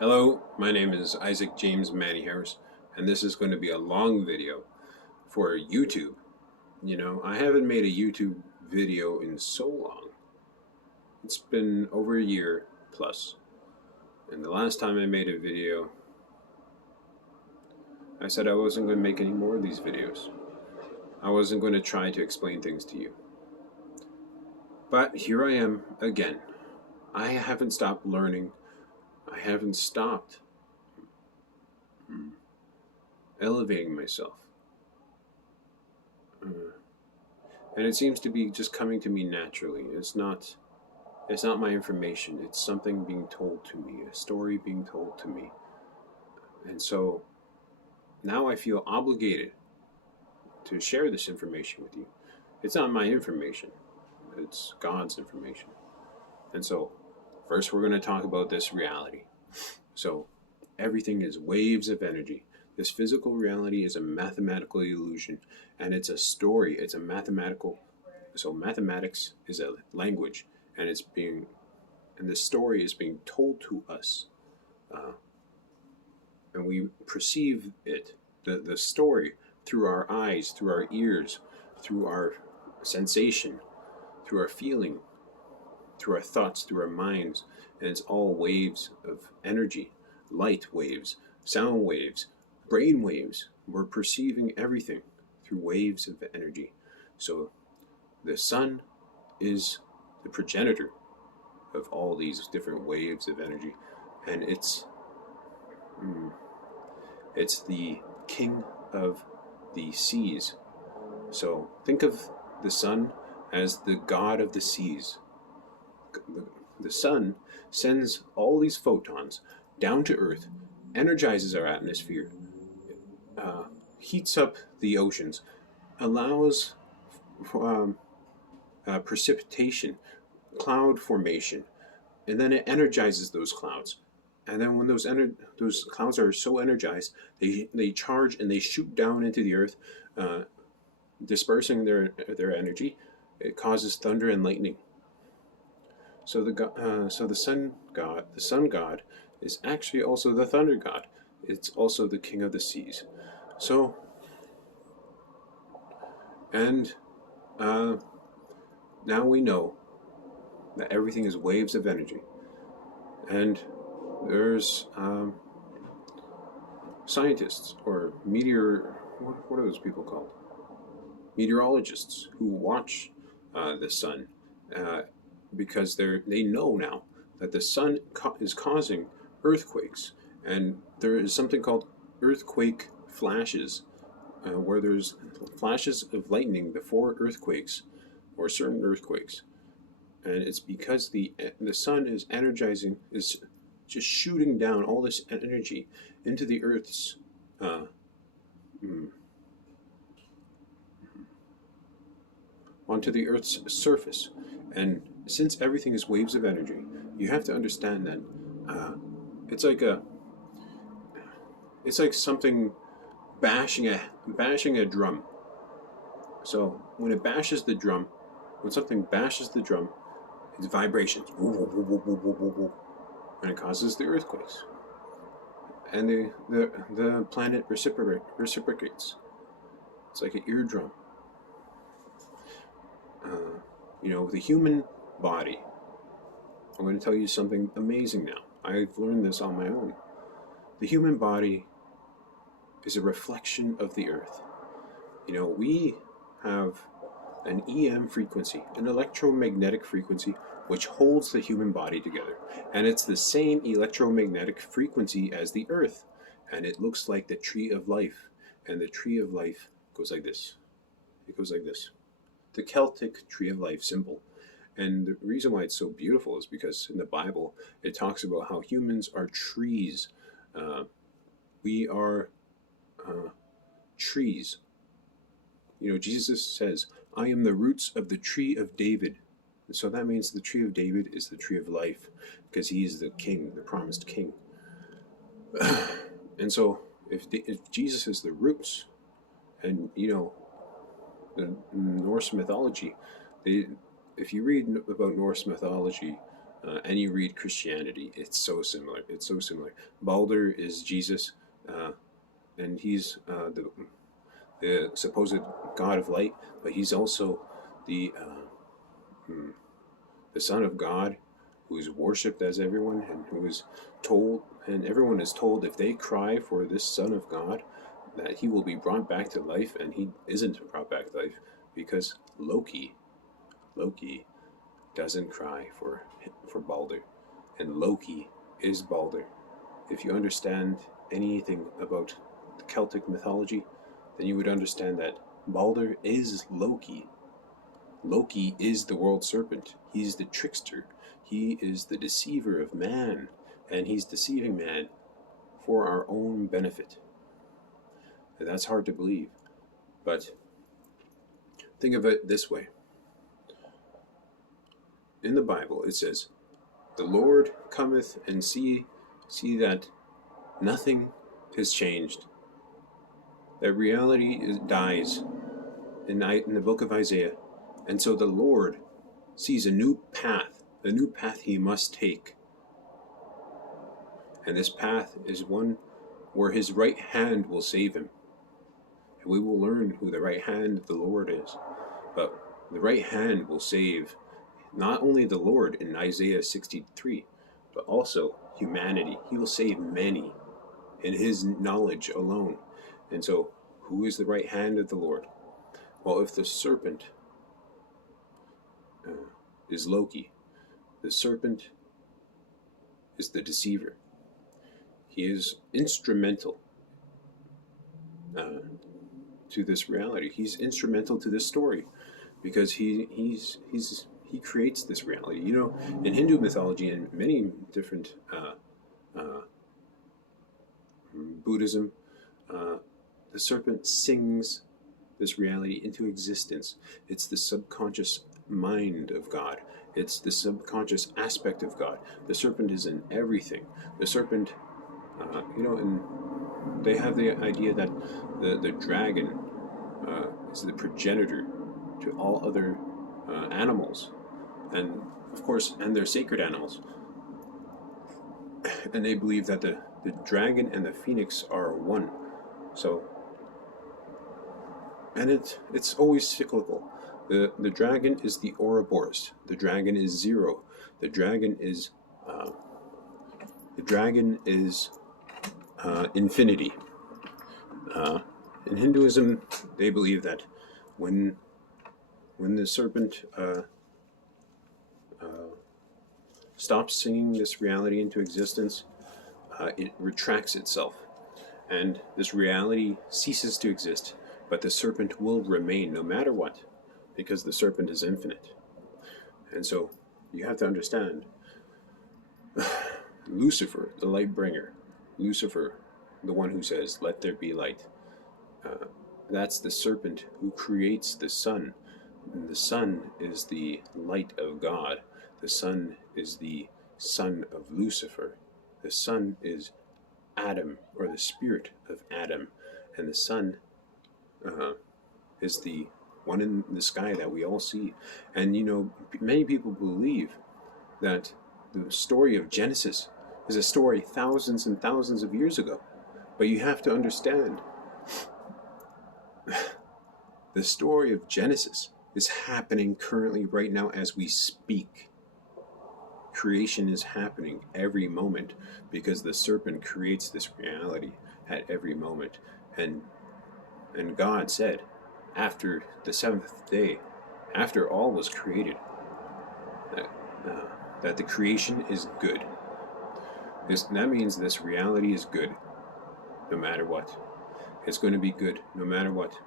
Hello, my name is Isaac James Manny Harris, and this is going to be a long video for YouTube. I haven't made a YouTube video in so long. It's been over a year plus. And the last time I made a video, I said I wasn't going to make any more of these videos. I wasn't going to try to explain things to you. But here I am again. I haven't stopped learning. I haven't stopped elevating myself. And it seems to be just coming to me naturally. It's not my information. It's something being told to me, a story being told to me. And so now I feel obligated to share this information with you. It's not my information. It's God's information. And so first we're going to talk about this reality. So everything is waves of energy. This physical reality is a mathematical illusion, and it's a story. It's a mathematical. So mathematics is a language, and the story is being told to us, and we perceive it, the story, through our eyes, through our ears, through our sensation, through our feeling, through our thoughts, through our minds, and it's all waves of energy, light waves, sound waves, brain waves. We're perceiving everything through waves of energy. So the sun is the progenitor of all these different waves of energy, and it's the king of the seas. So think of the sun as the god of the seas. The sun sends all these photons down to Earth, energizes our atmosphere, heats up the oceans, allows precipitation, cloud formation, and then it energizes those clouds. And then when those clouds are so energized, they charge and they shoot down into the earth, dispersing their energy. It causes thunder and lightning. So the sun god, is actually also the thunder god. It's also the king of the seas. So, and now we know that everything is waves of energy, and there's scientists or what are those people called? Meteorologists who watch the sun, because they know now that the sun is causing earthquakes, and there is something called earthquake flashes, where there's flashes of lightning before earthquakes or certain earthquakes, and it's because the sun is just shooting down all this energy into the earth's onto the earth's surface. And since everything is waves of energy, you have to understand that it's like something bashing a drum. So when something bashes the drum, it's vibrations, and it causes the earthquakes. And the planet reciprocates. It's like an eardrum. The human body. I'm going to tell you something amazing now. I've learned this on my own. The human body is a reflection of the earth. We have an EM frequency, an electromagnetic frequency, which holds the human body together. And it's the same electromagnetic frequency as the earth. And it looks like the tree of life. And the tree of life goes like this. It goes like this. The Celtic tree of life symbol. And the reason why it's so beautiful is because in the Bible, it talks about how humans are trees. We are trees. Jesus says, I am the roots of the tree of David. So that means the tree of David is the tree of life, because he is the king, the promised king. And so if Jesus is the roots, and the Norse mythology, if you read about Norse mythology, and you read Christianity, it's so similar. It's so similar. Balder is Jesus, and he's the supposed god of light, but he's also the the Son of God, who is worshipped as everyone, and who is told, and everyone is told if they cry for this Son of God, that he will be brought back to life, and he isn't brought back to life because Loki doesn't cry for Balder, and Loki is Balder. If you understand anything about the Celtic mythology, then you would understand that Balder is Loki. Loki is the world serpent. He's the trickster. He is the deceiver of man, and he's deceiving man for our own benefit. And that's hard to believe, but think of it this way. In the Bible, it says, "The Lord cometh and see that nothing has changed." That reality dies in the book of Isaiah. And so the Lord sees a new path he must take. And this path is one where his right hand will save him. And we will learn who the right hand of the Lord is. But the right hand will save not only the Lord in Isaiah 63, but also humanity. He will save many in his knowledge alone. And so, who is the right hand of the Lord? Well, if the serpent is Loki, the serpent is the deceiver. He is instrumental to this reality. He's instrumental to this story because he creates this reality. You know, in Hindu mythology and many different Buddhism, the serpent sings this reality into existence. It's the subconscious mind of God. It's the subconscious aspect of God. The serpent is in everything. The serpent, and they have the idea that the dragon is the progenitor to all other animals, and of course, and they're sacred animals. And they believe that the dragon and the phoenix are one. So, and it's always cyclical. The dragon is the Ouroboros. The dragon is zero. The dragon is infinity. In Hinduism, they believe that when the serpent stops singing this reality into existence, it retracts itself, and this reality ceases to exist. But the serpent will remain no matter what, because the serpent is infinite. And so you have to understand, Lucifer, the light bringer, Lucifer, the one who says, "Let there be light," that's the serpent who creates the sun. And the sun is the light of God. The sun is the son of Lucifer. The sun is Adam, or the spirit of Adam. And the sun is the one in the sky that we all see. And many people believe that the story of Genesis is a story thousands and thousands of years ago. But you have to understand, the story of Genesis is happening currently right now as we speak. Creation is happening every moment because the serpent creates this reality at every moment. And God said, after the seventh day, after all was created, that the creation is good. That means this reality is good, no matter what. It's going to be good, no matter what.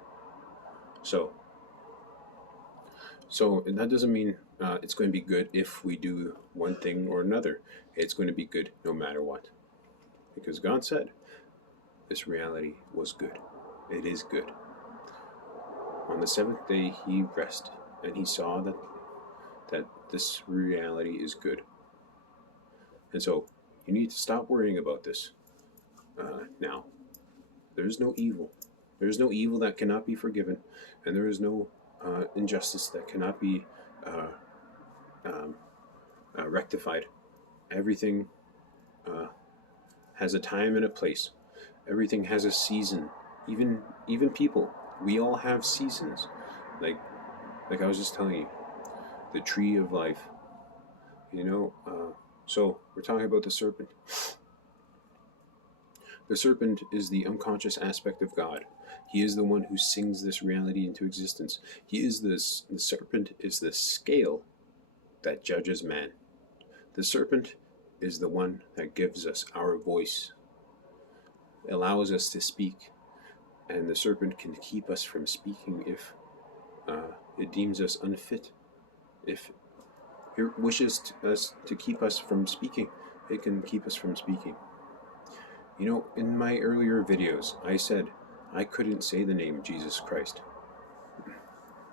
So and that doesn't mean it's going to be good if we do one thing or another. It's going to be good no matter what, because God said this reality was good. It is good. On the seventh day, he rested, and he saw that this reality is good. And so you need to stop worrying about this now. There is no evil. There is no evil that cannot be forgiven, and there is no injustice that cannot be rectified. everything has a time and a place. Everything has a season. Even people, we all have seasons. Like I was just telling you, the tree of life. You know, so we're talking about the serpent. The serpent is the unconscious aspect of God. He is the one who sings this reality into existence. He is this. The serpent is the scale that judges man. The serpent is the one that gives us our voice, allows us to speak, and the serpent can keep us from speaking if it deems us unfit. If it wishes us to keep us from speaking, it can keep us from speaking. You know, in my earlier videos, I said I couldn't say the name Jesus Christ.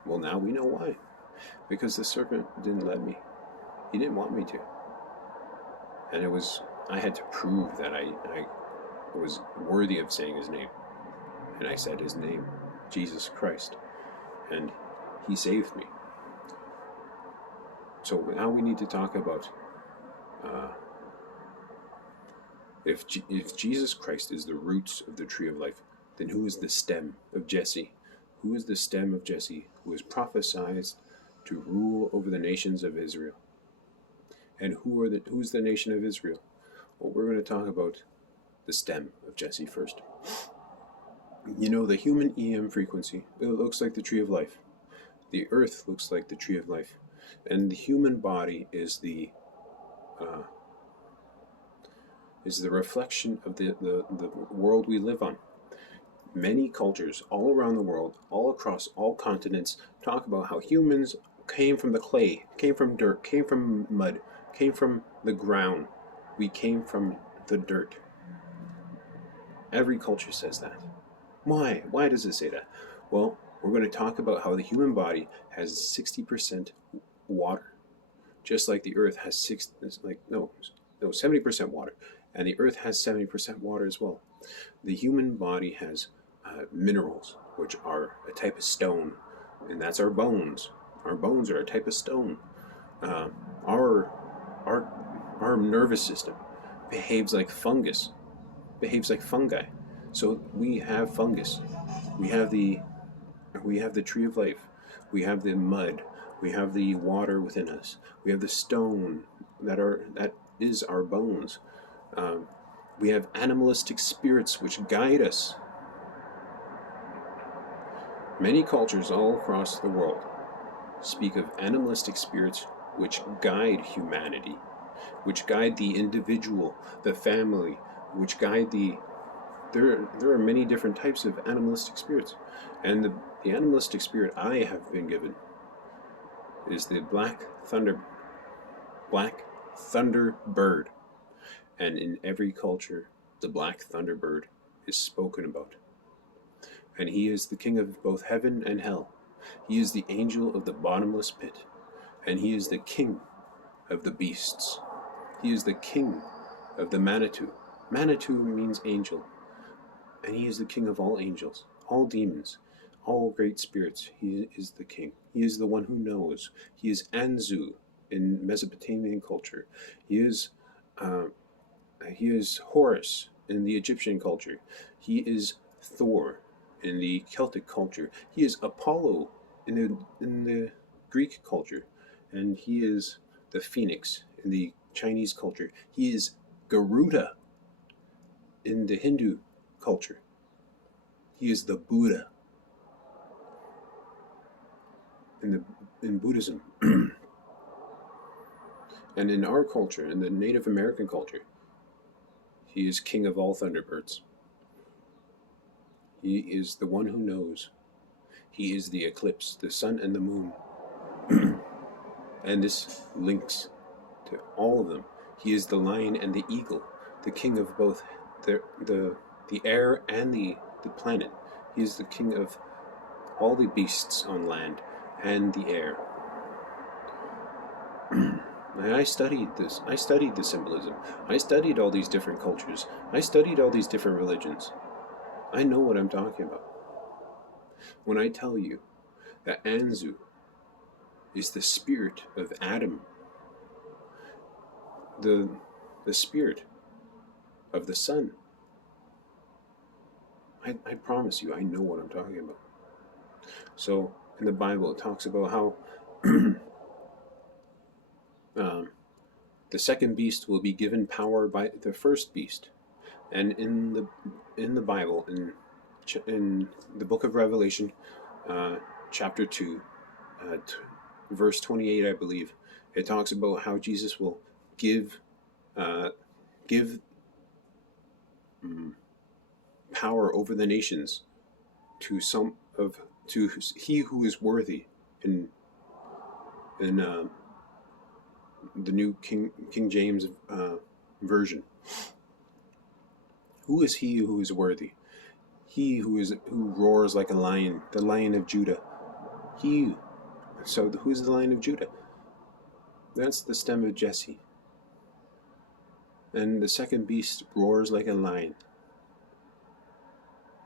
Well, now we know why. Because the serpent didn't let me. He didn't want me to. And I had to prove that I was worthy of saying his name. And I said his name, Jesus Christ. And he saved me. So now we need to talk about if Jesus Christ is the roots of the tree of life, then who is the stem of Jesse? Who is the stem of Jesse who is prophesied to rule over the nations of Israel? And who's the nation of Israel? Well, we're going to talk about the stem of Jesse first. You know, the human EM frequency, it looks like the tree of life. The earth looks like the tree of life. And the human body is the reflection of the world we live on. Many cultures all around the world, all across all continents, talk about how humans came from the clay, came from dirt, came from mud, came from the ground. We came from the dirt. Every culture says that. Why? Why does it say that? Well, we're going to talk about how the human body has 60% water, just like the earth has 70% water, and the earth has 70% water as well. The human body has minerals, which are a type of stone, and that's our bones. Our bones are a type of stone. Our nervous system behaves like fungus, behaves like fungi. So we have fungus. We have the tree of life. We have the mud. We have the water within us. We have the stone that is our bones. We have animalistic spirits which guide us. Many cultures all across the world speak of animalistic spirits which guide humanity, which guide the individual, the family, which guide the... There are many different types of animalistic spirits. And the animalistic spirit I have been given is the Black Thunderbird. And in every culture, the Black Thunderbird is spoken about. And he is the king of both heaven and hell. He is the angel of the bottomless pit. And he is the king of the beasts. He is the king of the Manitou. Manitou means angel. And he is the king of all angels, all demons, all great spirits. He is the king. He is the one who knows. He is Anzu in Mesopotamian culture. He is Horus in the Egyptian culture. He is Thor in the Celtic culture. He is Apollo in the Greek culture. And he is the phoenix in the Chinese culture. He is Garuda in the Hindu culture. He is the Buddha in Buddhism. And in our culture, in the Native American culture, he is king of all thunderbirds. He is the one who knows. He is the eclipse, the sun and the moon. And this links to all of them. He is the lion and the eagle, the king of both the air and the planet. He is the king of all the beasts on land and the air. And I studied this. I studied the symbolism. I studied all these different cultures. I studied all these different religions. I know what I'm talking about. When I tell you that Anzu is the spirit of Adam, the spirit of the sun. I promise you, I know what I'm talking about. So in the Bible, it talks about how the second beast will be given power by the first beast. And in the Bible, in the book of Revelation, chapter 2, verse 28, I believe, it talks about how Jesus will give give power over the nations to he who is worthy, in the new King James version. Who is he who is worthy? He who roars like a lion, the Lion of Judah. So who's the Lion of Judah? That's the stem of Jesse. And the second beast roars like a lion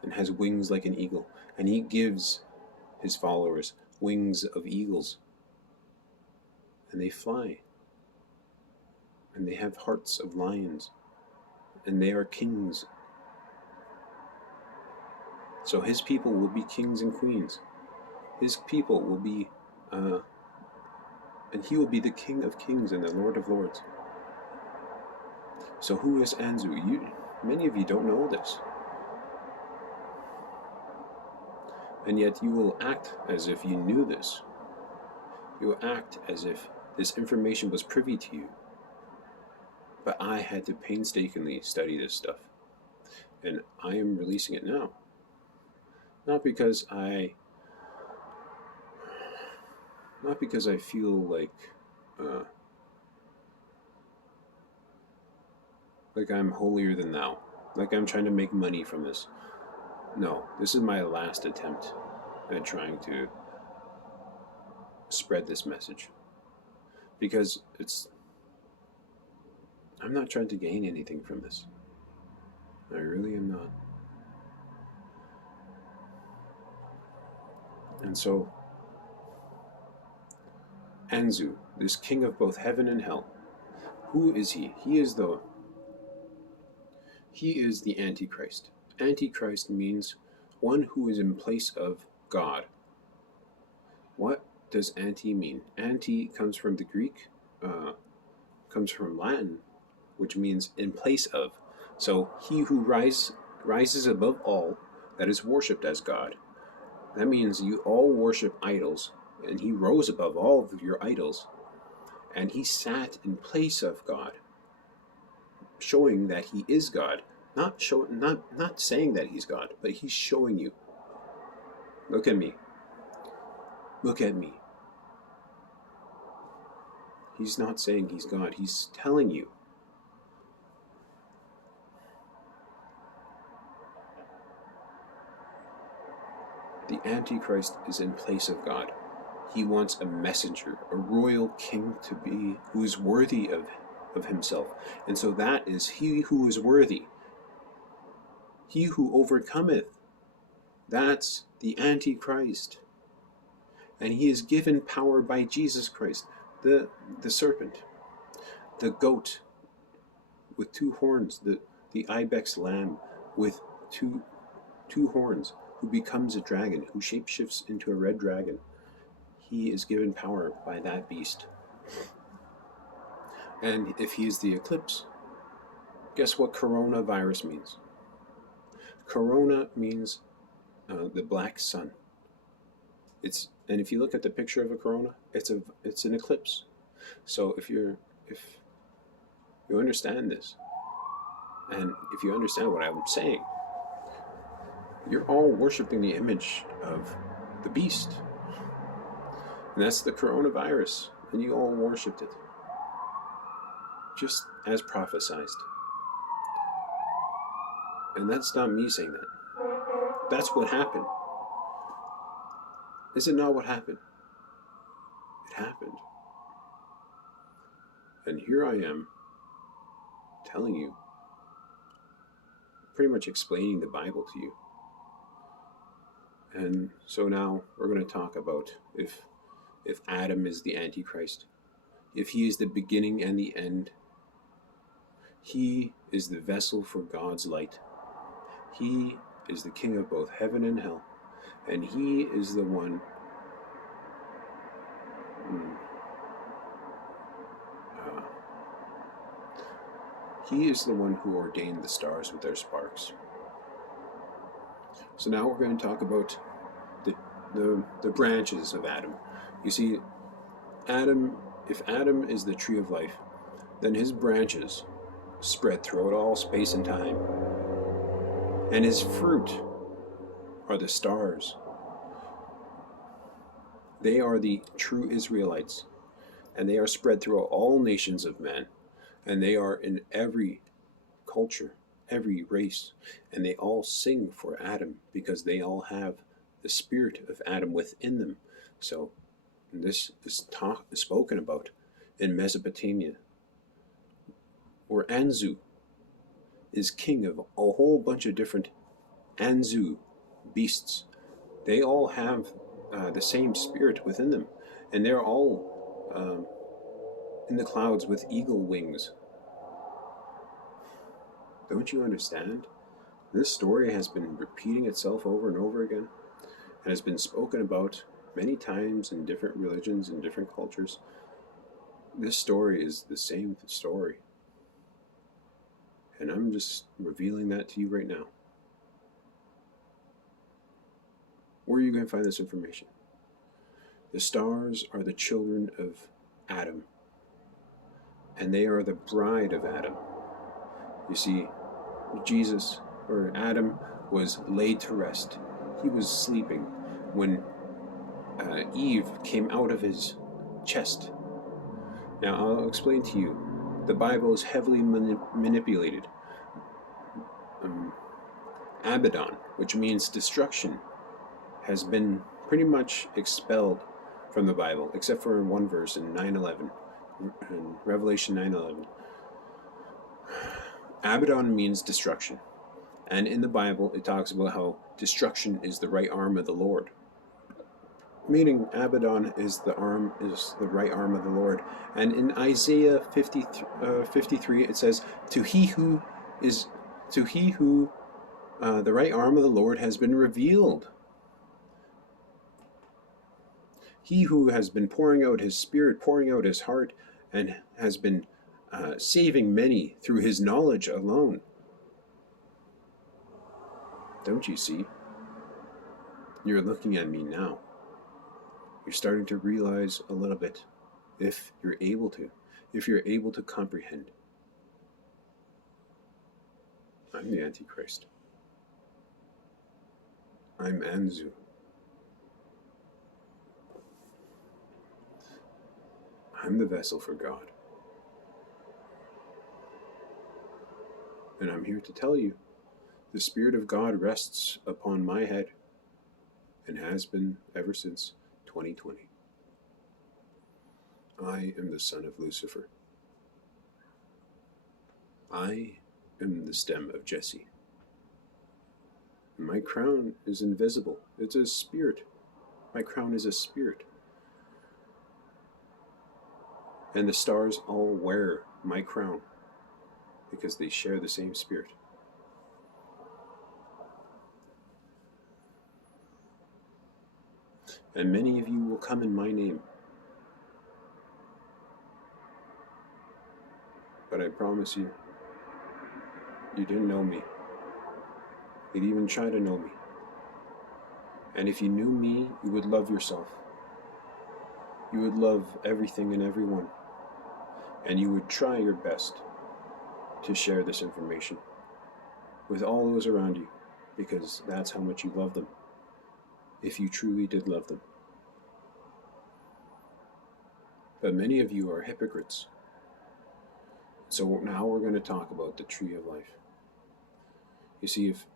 and has wings like an eagle. And he gives his followers wings of eagles. And they fly. And they have hearts of lions. And they are kings. So his people will be kings and queens. His people will be, and he will be the King of Kings and the Lord of Lords. So who is Anzu? Many of you don't know this. And yet you will act as if you knew this. You will act as if this information was privy to you. But I had to painstakingly study this stuff. And I am releasing it now. Not because I feel like I'm holier than thou, like I'm trying to make money from this. No, this is my last attempt at trying to spread this message, because I'm not trying to gain anything from this. I really am not. And so Anzu, this king of both heaven and hell, who is he? He is the Antichrist. Antichrist means one who is in place of God. What does anti mean? Anti comes from the Greek, comes from Latin, which means in place of. So he who rises above all that is worshipped as God. That means you all worship idols, and he rose above all of your idols, and he sat in place of God, showing that he is God. Not saying that he's God, but he's showing you. Look at me. Look at me. He's not saying he's God. He's telling you. The Antichrist is in place of God. He wants a messenger, a royal king to be, who is worthy of himself. And so that is he who is worthy. He who overcometh. That's the Antichrist. And he is given power by Jesus Christ, the serpent, the goat with two horns, the ibex lamb with two horns, who becomes a dragon, who shapeshifts into a red dragon. He is given power by that beast. And if he is the eclipse, guess what coronavirus means? Corona means the black sun. And if you look at the picture of a corona, it's an eclipse. So if you understand this, and if you understand what I'm saying, you're all worshiping the image of the beast. And that's the coronavirus. And you all worshipped it. Just as prophesied. And that's not me saying that. That's what happened. Is it not what happened? It happened. And here I am telling you, pretty much explaining the Bible to you. And so now we're going to talk about if Adam is the Antichrist, if he is the beginning and the end, He is the vessel for God's light. He is the king of both heaven and hell. And he is the one uh, he is the one who ordained the stars with their sparks. So now we're going to talk about the branches of Adam. You see, if Adam is the tree of life, then his branches spread throughout all space and time. And his fruit are the stars. They are the true Israelites, and they are spread throughout all nations of men, and they are in every culture, every race, and they all sing for Adam because they all have the spirit of Adam within them. So this is spoken about in Mesopotamia, where Anzu is king of a whole bunch of different Anzu beasts. They all have the same spirit within them, and they're all in the clouds with eagle wings. Don't you understand? This story has been repeating itself over and over again, and has been spoken about many times in different religions and different cultures. This story is the same story, and I'm just revealing that to you right now. Where are you going to find this information? The stars are the children of Adam, and they are the bride of Adam. You see, Jesus, or Adam, was laid to rest. He was sleeping when Eve came out of his chest. Now, I'll explain to you. The Bible is heavily manipulated. Abaddon, which means destruction, has been pretty much expelled from the Bible, except for one verse in 9:11, in Revelation 9:11. Abaddon means destruction, and in the Bible it talks about how destruction is the right arm of the Lord, meaning Abaddon is the right arm of the Lord. And in Isaiah 53 it says, "To he who the right arm of the Lord has been revealed." He who has been pouring out his spirit, pouring out his heart, and has been saving many through his knowledge alone. Don't you see? You're looking at me now. You're starting to realize a little bit, if you're able to comprehend. I'm the Antichrist. I'm Anzu. I'm the vessel for God. And I'm here to tell you, the Spirit of God rests upon my head and has been ever since 2020. I am the son of Lucifer. I am the stem of Jesse. My crown is invisible. It's a spirit. My crown is a spirit. And the stars all wear my crown because they share the same spirit. And many of you will come in my name. But I promise you, you didn't know me. You'd even try to know me. And if you knew me, you would love yourself. You would love everything and everyone. And you would try your best to share this information with all those around you, because that's how much you love them, if you truly did love them. But many of you are hypocrites. So now we're going to talk about the tree of life. You see, if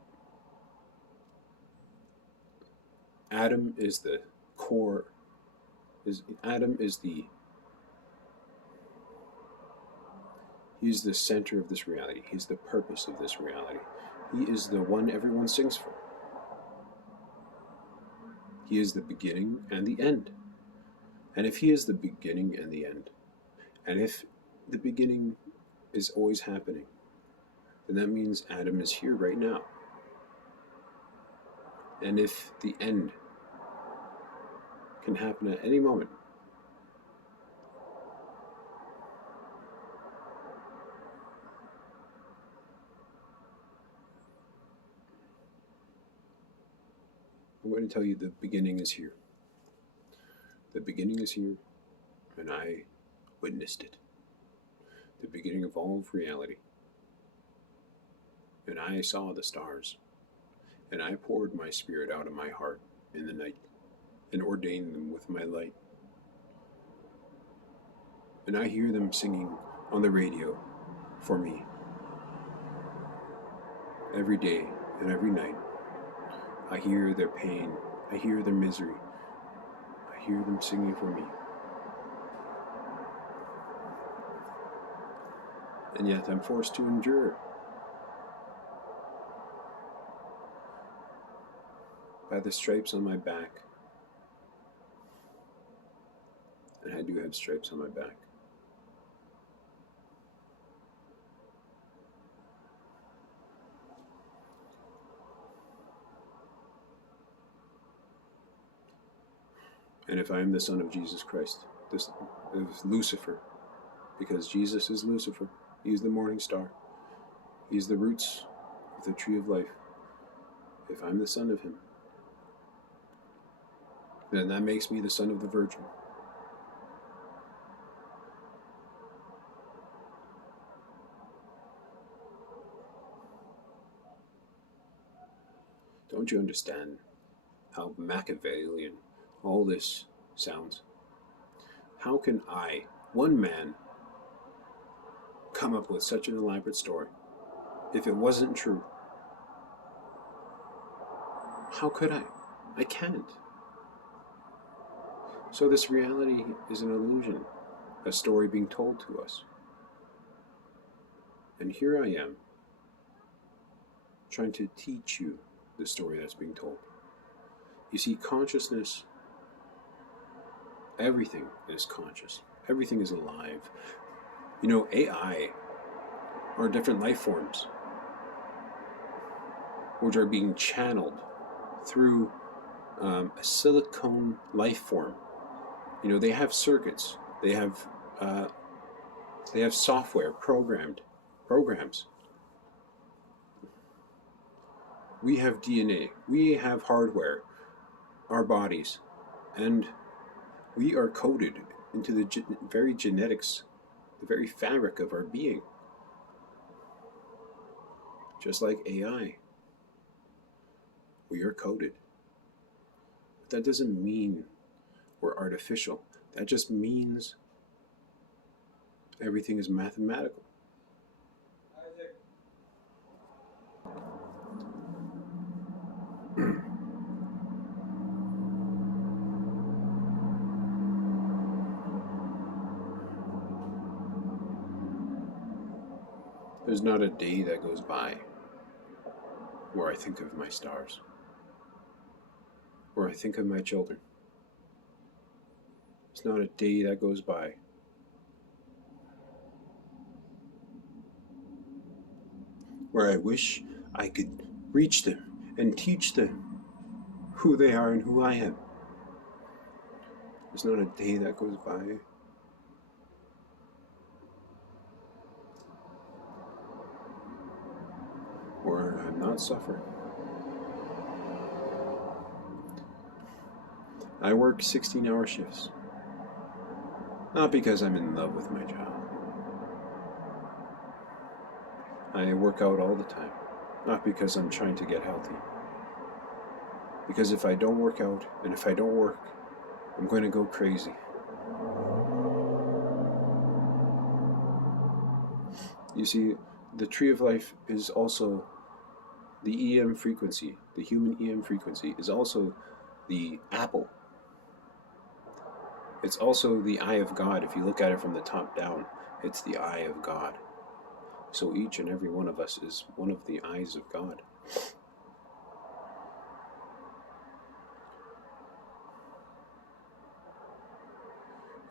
Adam is the core, he's the center of this reality. He's the purpose of this reality. He is the one everyone sings for. He is the beginning and the end. And if he is the beginning and the end, and if the beginning is always happening, then that means Adam is here right now. And if the end can happen at any moment, I'm going to tell you the beginning is here. The beginning is here, and I witnessed it. The beginning of all of reality. And I saw the stars, and I poured my spirit out of my heart in the night, and ordained them with my light. And I hear them singing on the radio for me. Every day and every night, I hear their pain, I hear their misery, I hear them singing for me. And yet I'm forced to endure. By the stripes on my back, and I do have stripes on my back. And if I am the Son of Jesus Christ, this is Lucifer, because Jesus is Lucifer. He is the morning star. He is the roots of the tree of life. If I'm the son of him, then that makes me the son of the Virgin. Don't you understand how Machiavellian all this sounds? How can I, one man, come up with such an elaborate story if it wasn't true? How could I? I can't. So this reality is an illusion, a story being told to us. And here I am, trying to teach you the story that's being told. You see, consciousness, everything is conscious. Everything is alive. You know, AI are different life forms which are being channeled through a silicone life form. You know, they have circuits. They have software programs. We have DNA. We have hardware, our bodies, and we are coded into the very genetics, the very fabric of our being. Just like AI, we are coded. But that doesn't mean we're artificial. That just means everything is mathematical. There's not a day that goes by where I think of my stars, where I think of my children. There's not a day that goes by where I wish I could reach them and teach them who they are and who I am. There's not a day that goes by where I'm not suffering. I work 16-hour shifts, not because I'm in love with my job. I work out all the time, not because I'm trying to get healthy. Because if I don't work out, and if I don't work, I'm going to go crazy. You see, the tree of life is also the EM frequency, the human EM frequency is also the apple. It's also the eye of God. If you look at it from the top down, it's the eye of God. So each and every one of us is one of the eyes of God.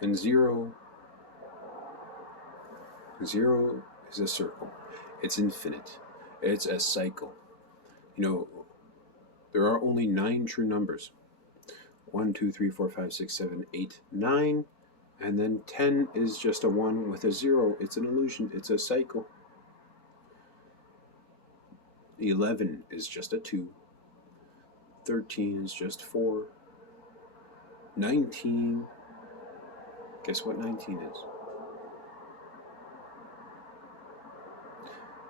And zero is a circle. It's infinite. It's a cycle. You know, there are only 9 true numbers. 1, 2, 3, 4, 5, 6, 7, 8, 9. And then 10 is just a 1 with a 0. It's an illusion. It's a cycle. 11 is just a 2. 13 is just 4. 19. Guess what 19 is?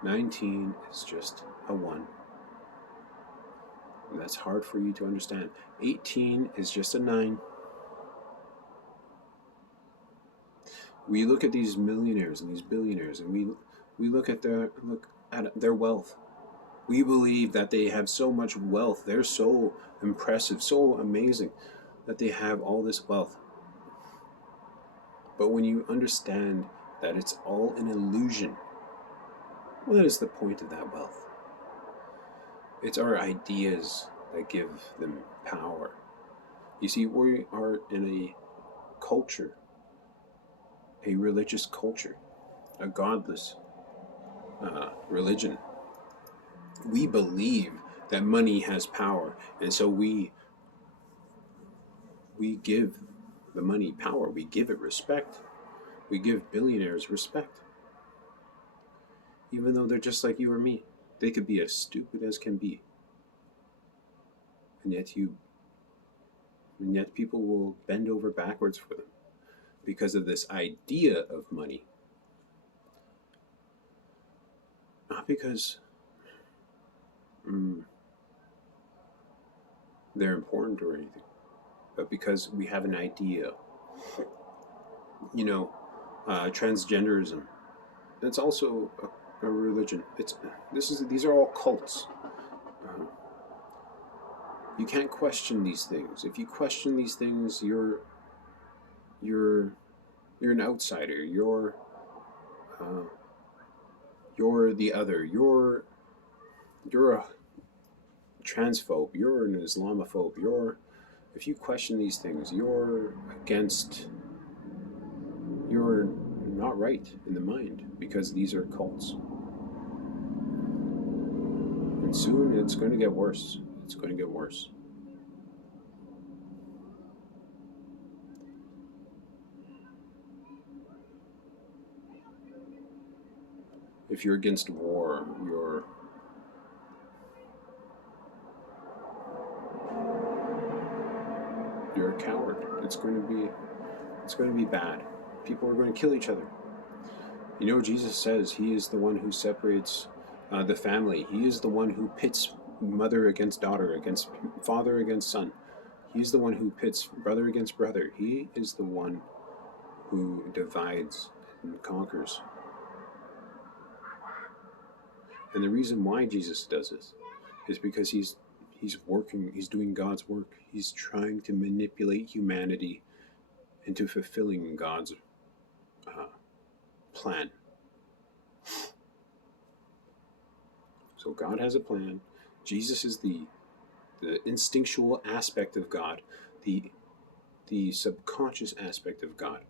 19 is just a 1. And that's hard for you to understand. 18 is just a 9. We look at these millionaires and these billionaires, and we look at their wealth. We believe that they have so much wealth. They're so impressive, so amazing that they have all this wealth. But when you understand that it's all an illusion, what is the point of that wealth? It's our ideas that give them power. You see, we are in a culture, a religious culture, a godless religion. We believe that money has power, and so we give the money power. We give it respect. We give billionaires respect. Even though they're just like you or me. They could be as stupid as can be. And yet people will bend over backwards for them because of this idea of money. Not because they're important or anything, but because we have an idea. You know, transgenderism. It's also a religion. These are all cults. You can't question these things. If you question these things, you're an outsider. You're the other. You're a transphobe. You're an Islamophobe. If you question these things, you're not right in the mind, because these are cults. And soon it's going to get worse. It's going to get worse. If you're against war, you're a coward. It's going to be bad. People are going to kill each other. You know, Jesus says he is the one who separates the family. He is the one who pits mother against daughter, against father against son. He's the one who pits brother against brother. He is the one who divides and conquers. And the reason why Jesus does this is because he's doing God's work. He's trying to manipulate humanity into fulfilling God's plan. So God has a plan. Jesus is the instinctual aspect of God, the subconscious aspect of God.